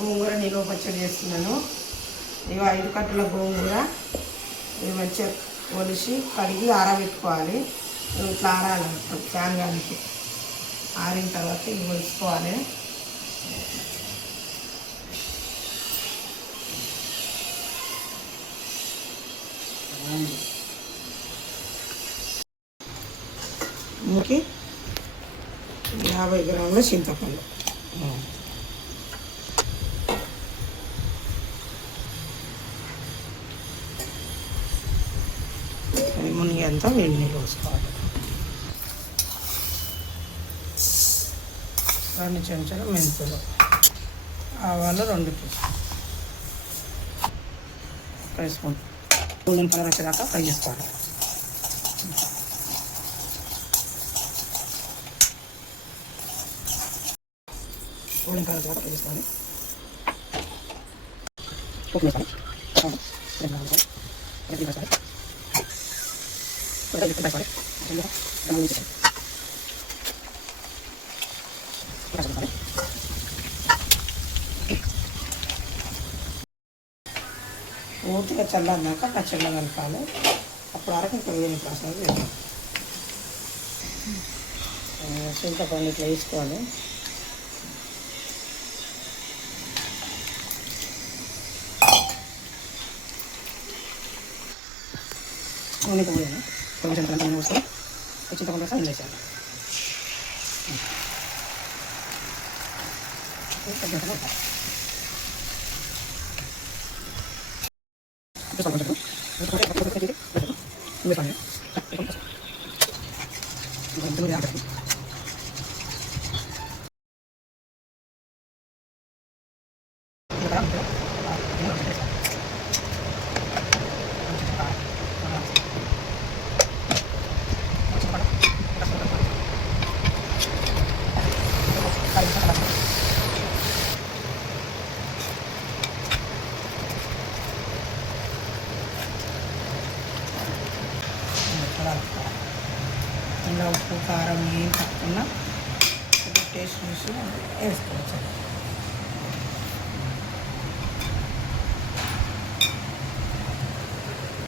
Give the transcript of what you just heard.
గోంగూర నిలువ పచ్చడి చేస్తున్నాను. ఇవి 5 కట్టల గోంగూర ఇవి మంచిగా ఒలిసి కడిగి ఆరబెట్టుకోవాలి. ఇట్లా ఆరాలి ఫ్యాన్ గాలికి. ఆరిన తర్వాత ఇవి ఒలుసుకోవాలి. ఇందులోకి 50 గ్రాముల చింతపండు, మునిగేంత వేడి నీళ్ళు పోసుకోవాలి. 2 చెంచాలు మెంతులు, ఆవాలు 2 స్పూన్ గోల్డెన్ కలర్ వచ్చేదాకా ఫ్రై చేసుకోవాలి. గోల్డెన్ కలర్ వచ్చేదాకా ఫ్రై చేసుకోవాలి. ఉప్పు వేసుకోవాలి. పూర్తిగా చల్లారినాక పచ్చడిలో కలపాలి. అప్పుడు వరకు ఇంకా వేరే ప్రాసెస్ లేదు. చింతపండు ఇట్లా వేసుకోవాలి. నూనెకి పోయాను కొంచెం నూనె పోస్తే చింతపండు వేసి ఇందులో వేసాను. ఇలా ఉప్పు కారం ఏం తక్కువ టేస్ట్ చూసి వేసుకోవచ్చు.